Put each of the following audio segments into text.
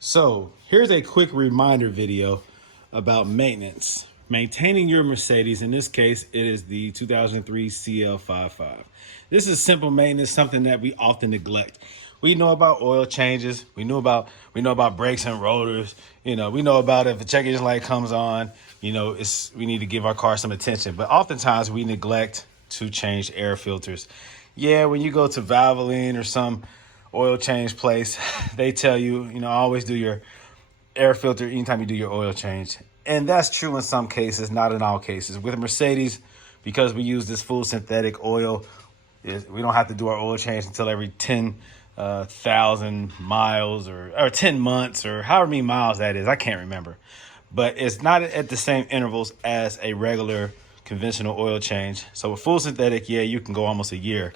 So here's a quick reminder video about maintenance. Maintaining your Mercedes, in this case, it is the 2003 CL55. This is simple maintenance, something that we often neglect. We know about oil changes. We know about brakes and rotors. We know about if a check engine light comes on, we need to give our car some attention. But oftentimes we neglect to change air filters. Yeah, when you go to Valvoline or some oil change place, they tell you, always do your air filter anytime you do your oil change. And that's true in some cases, not in all cases. With Mercedes, because we use this full synthetic oil, we don't have to do our oil change until every 10,000 miles or 10 months or however many miles that is. I can't remember. But it's not at the same intervals as a regular conventional oil change. So with full synthetic, yeah, you can go almost a year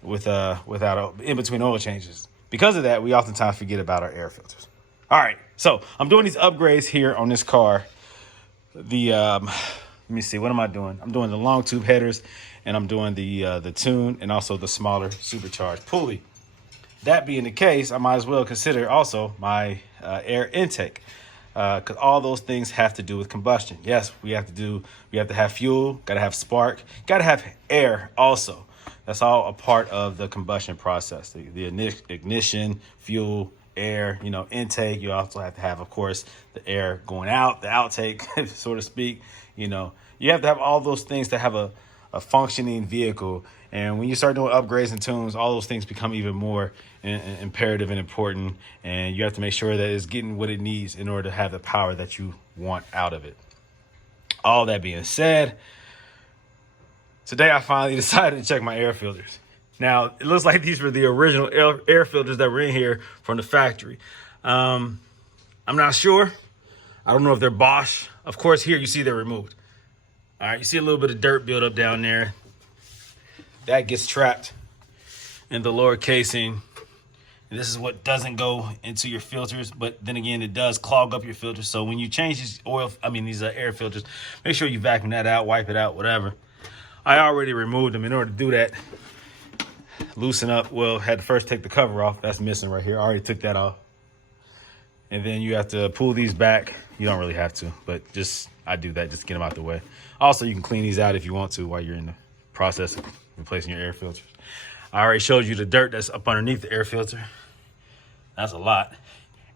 without in between oil changes. Because of that, we oftentimes forget about our air filters. All right, so I'm doing these upgrades here on this car. Let me see, what am I doing? I'm doing the long tube headers, and I'm doing the tune and also the smaller supercharged pulley. That being the case, I might as well consider also my air intake, because all those things have to do with combustion. Yes, we have to have fuel, got to have spark, got to have air also. That's all a part of the combustion process. The ignition, fuel, air, intake. You also have to have, of course, the air going out, the outtake, so to speak. You have to have all those things to have a functioning vehicle. And when you start doing upgrades and tunes, all those things become even more imperative and important. And you have to make sure that it's getting what it needs in order to have the power that you want out of it. All that being said, today I finally decided to check my air filters. Now, it looks like these were the original air filters that were in here from the factory. I'm not sure. I don't know if they're Bosch. Of course, here you see they're removed. All right, you see a little bit of dirt build up down there. That gets trapped in the lower casing. And this is what doesn't go into your filters, but then again, it does clog up your filters. So when you change these air filters, make sure you vacuum that out, wipe it out, whatever. I already removed them. In order to do that, loosen up, had to first take the cover off. That's missing right here. I already took that off. And then you have to pull these back. You don't really have to, but I do that just to get them out the way. Also, you can clean these out if you want to while you're in the process of replacing your air filters. I already showed you the dirt that's up underneath the air filter. That's a lot.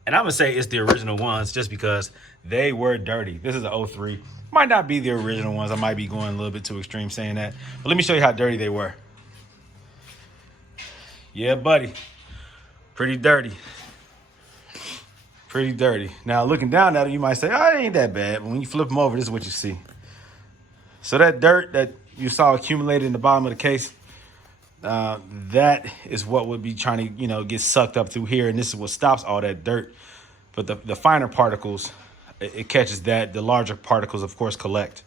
And I'm gonna say it's the original ones just because they were dirty. This is an 03. Might not be the original ones. I might be going a little bit too extreme saying that. But let me show you how dirty they were. Yeah, buddy. Pretty dirty. Pretty dirty. Now, looking down at it, you might say, oh, it ain't that bad. But when you flip them over, this is what you see. So that dirt that you saw accumulated in the bottom of the case, that is what would be trying to, get sucked up through here. And this is what stops all that dirt. But the finer particles, it catches that. The larger particles, of course, collect.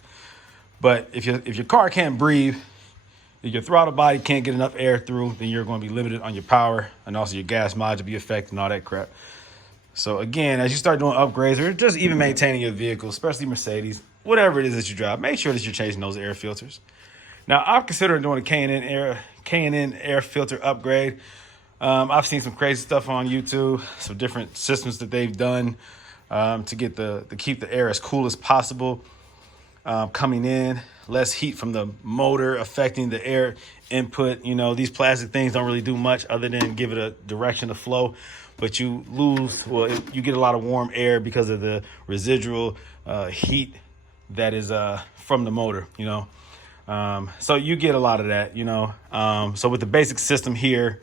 But if your car can't breathe, if your throttle body can't get enough air through, then you're going to be limited on your power, and also your gas mileage will be affected and all that crap. So again, as you start doing upgrades or just even maintaining your vehicle, especially Mercedes, whatever it is that you drive, make sure that you're changing those air filters. Now, I'm considering doing a K&N air filter upgrade. I've seen some crazy stuff on YouTube, some different systems that they've done to keep the air as cool as possible coming in. Less heat from the motor affecting the air input. These plastic things don't really do much other than give it a direction of flow, but you you get a lot of warm air because of the residual heat that is from the motor, so you get a lot of that, so with the basic system here,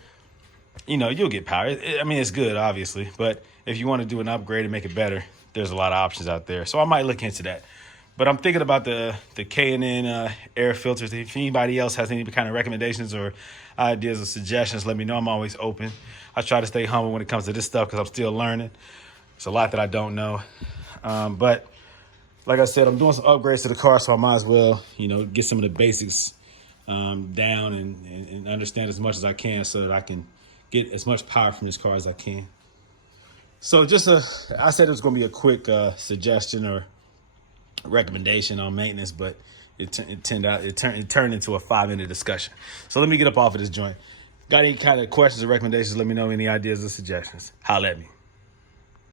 you'll get power. It's good, obviously, but if you want to do an upgrade and make it better, there's a lot of options out there. So I might look into that. But I'm thinking about the K&N air filters. If anybody else has any kind of recommendations or ideas or suggestions, let me know. I'm always open. I try to stay humble when it comes to this stuff because I'm still learning. It's a lot that I don't know. But like I said, I'm doing some upgrades to the car, so I might as well, get some of the basics down and understand as much as I can so that I can get as much power from this car as I can. So I said it was going to be a quick suggestion or recommendation on maintenance, but it turned into a 5-minute discussion. So let me get up off of this joint. Got any kind of questions or recommendations? Let me know. Any ideas or suggestions? Holla at me.